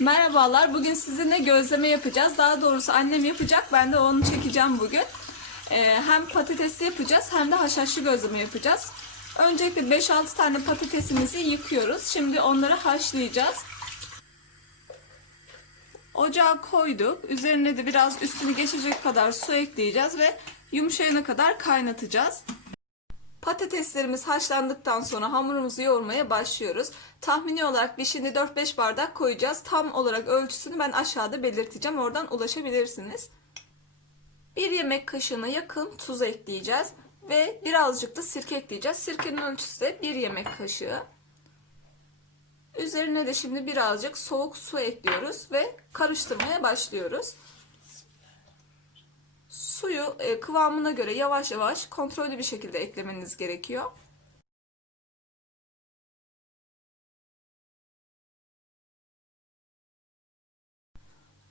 Merhabalar. Bugün sizinle gözleme yapacağız. Daha doğrusu annem yapacak. Ben de onu çekeceğim bugün. Ee, hem patatesli yapacağız hem de haşhaşlı gözleme yapacağız. Öncelikle 5-6 tane patatesimizi yıkıyoruz. Şimdi onları haşlayacağız. Ocağa koyduk. Üzerine de biraz üstünü geçecek kadar su ekleyeceğiz ve yumuşayana kadar kaynatacağız. Patateslerimiz haşlandıktan sonra hamurumuzu yoğurmaya başlıyoruz. Tahmini olarak bir şimdi 4-5 bardak koyacağız. Tam olarak ölçüsünü ben aşağıda belirteceğim. Oradan ulaşabilirsiniz. Bir yemek kaşığına yakın tuz ekleyeceğiz. Ve birazcık da sirke ekleyeceğiz. Sirkenin ölçüsü de bir yemek kaşığı. Üzerine de şimdi birazcık soğuk su ekliyoruz ve karıştırmaya başlıyoruz. Suyu e, kıvamına göre yavaş yavaş kontrollü bir şekilde eklemeniz gerekiyor.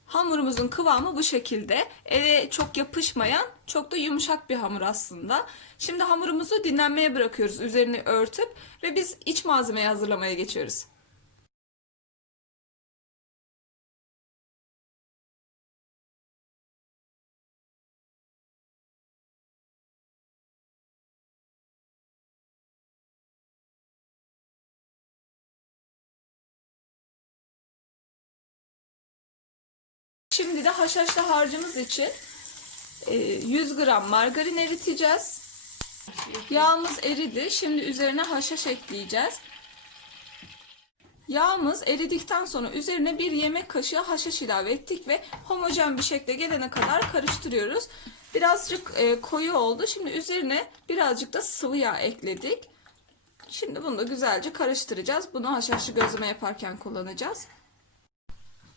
Hamurumuzun kıvamı bu şekilde. Ele çok yapışmayan, çok da yumuşak bir hamur aslında. Şimdi hamurumuzu dinlenmeye bırakıyoruz üzerini örtüp ve biz iç malzemeyi hazırlamaya geçiyoruz. Şimdi de haşhaşlı harcımız için e, 100 gram margarin eriteceğiz. Yağımız eridi. Şimdi üzerine haşhaş ekleyeceğiz. Yağımız eridikten sonra üzerine bir yemek kaşığı haşhaş ilave ettik ve homojen bir şekilde gelene kadar karıştırıyoruz. Birazcık e, koyu oldu. Şimdi üzerine birazcık da sıvı yağ ekledik. Şimdi bunu da güzelce karıştıracağız. Bunu haşhaşlı gözleme yaparken kullanacağız.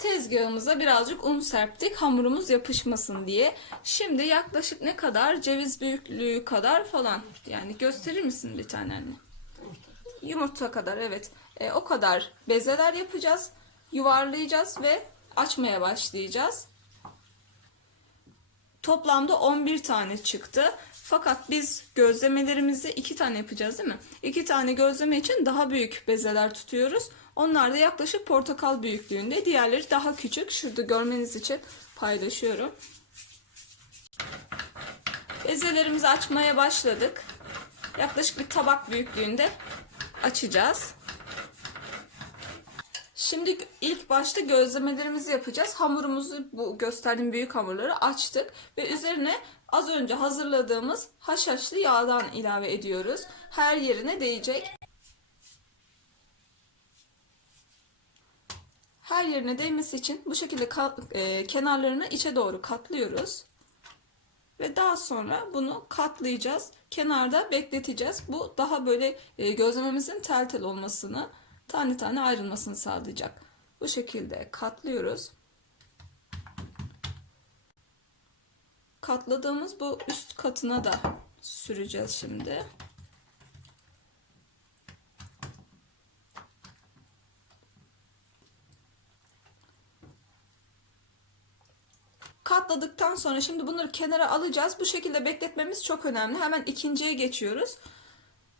Tezgahımıza birazcık un serptik hamurumuz yapışmasın diye. Şimdi yaklaşık ne kadar ceviz büyüklüğü kadar falan yani gösterir misin bir tane anne? Yumurta kadar evet. E, o kadar bezeler yapacağız. Yuvarlayacağız ve açmaya başlayacağız. Toplamda 11 tane çıktı. Fakat biz gözlemelerimizi 2 tane yapacağız değil mi? 2 tane gözleme için daha büyük bezeler tutuyoruz. Onlar da yaklaşık portakal büyüklüğünde. Diğerleri daha küçük. Şurada görmeniz için paylaşıyorum. Bezelerimizi açmaya başladık. Yaklaşık bir tabak büyüklüğünde açacağız. Şimdi ilk başta gözlemelerimizi yapacağız. Hamurumuzu bu gösterdiğim büyük hamurları açtık ve üzerine az önce hazırladığımız haşhaşlı yağdan ilave ediyoruz. Her yerine değecek. Her yerine değmesi için bu şekilde e, kenarlarını içe doğru katlıyoruz. Ve daha sonra bunu katlayacağız. Kenarda bekleteceğiz. Bu daha böyle e, gözlememizin tel tel olmasını, tane tane ayrılmasını sağlayacak. Bu şekilde katlıyoruz. Katladığımız bu üst katına da süreceğiz şimdi. Katladıktan sonra şimdi bunları kenara alacağız. Bu şekilde bekletmemiz çok önemli. Hemen ikinciye geçiyoruz.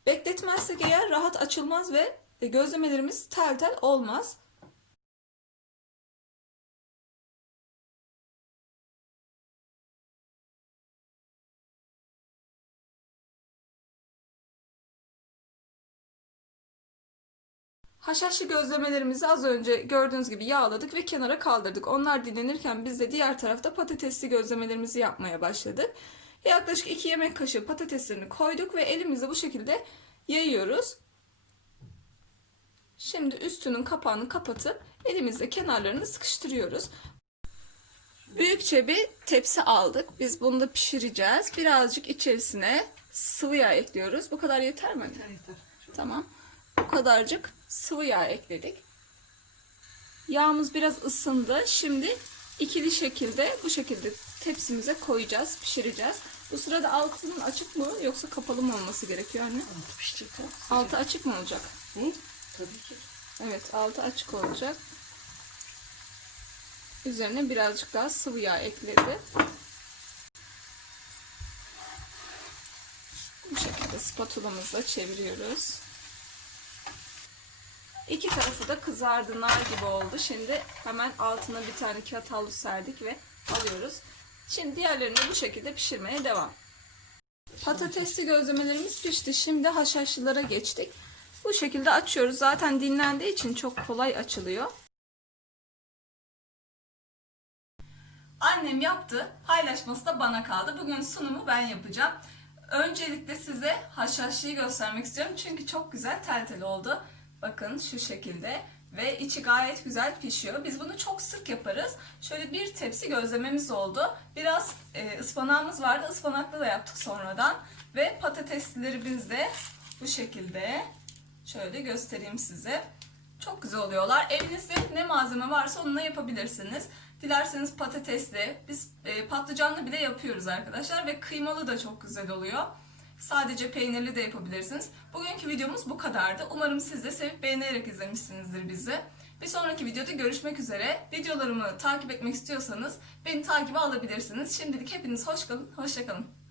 Bekletmezsek eğer rahat açılmaz ve gözlemelerimiz tel tel olmaz. Haşhaşlı gözlemelerimizi az önce gördüğünüz gibi yağladık ve kenara kaldırdık. Onlar dinlenirken biz de diğer tarafta patatesli gözlemelerimizi yapmaya başladık. Yaklaşık 2 yemek kaşığı patateslerini koyduk ve elimizle bu şekilde yayıyoruz. Şimdi üstünün kapağını kapatıp elimizle kenarlarını sıkıştırıyoruz. Büyükçe bir tepsi aldık. Biz bunu da pişireceğiz. Birazcık içerisine sıvı yağ ekliyoruz. Bu kadar yeter mi? Yeter yeter. Tamam. Bu kadarcık sıvı yağ ekledik. Yağımız biraz ısındı. Şimdi ikili şekilde bu şekilde tepsimize koyacağız, pişireceğiz. Bu sırada altının açık mı yoksa kapalı mı olması gerekiyor anne? Altı pişecek. Altı açık mı olacak? Hı? Tabii ki. Evet, altı açık olacak. Üzerine birazcık daha sıvı yağ ekledi. Bu şekilde spatulamızla çeviriyoruz. İki tarafı da kızardı, nar gibi oldu. Şimdi hemen altına bir tane kağıt havlu serdik ve alıyoruz. Şimdi diğerlerini bu şekilde pişirmeye devam. Patatesli gözlemelerimiz pişti. Şimdi haşhaşlılara geçtik. Bu şekilde açıyoruz. Zaten dinlendiği için çok kolay açılıyor. Annem yaptı. Paylaşması da bana kaldı. Bugün sunumu ben yapacağım. Öncelikle size haşhaşlıyı göstermek istiyorum. Çünkü çok güzel tel tel oldu. Bakın şu şekilde. Ve içi gayet güzel pişiyor. Biz bunu çok sık yaparız. Şöyle bir tepsi gözlememiz oldu. Biraz e, ıspanağımız vardı. Ispanaklı da yaptık sonradan. Ve patateslerimiz de bu şekilde. Şöyle göstereyim size. Çok güzel oluyorlar. Evinizde ne malzeme varsa onunla yapabilirsiniz. Dilerseniz patatesli, biz e, patlıcanlı bile yapıyoruz arkadaşlar ve kıymalı da çok güzel oluyor. Sadece peynirli de yapabilirsiniz. Bugünkü videomuz bu kadardı. Umarım siz de sevip beğenerek izlemişsinizdir bizi. Bir sonraki videoda görüşmek üzere. Videolarımı takip etmek istiyorsanız beni takibe alabilirsiniz. Şimdilik hepiniz hoş kalın, hoşça kalın.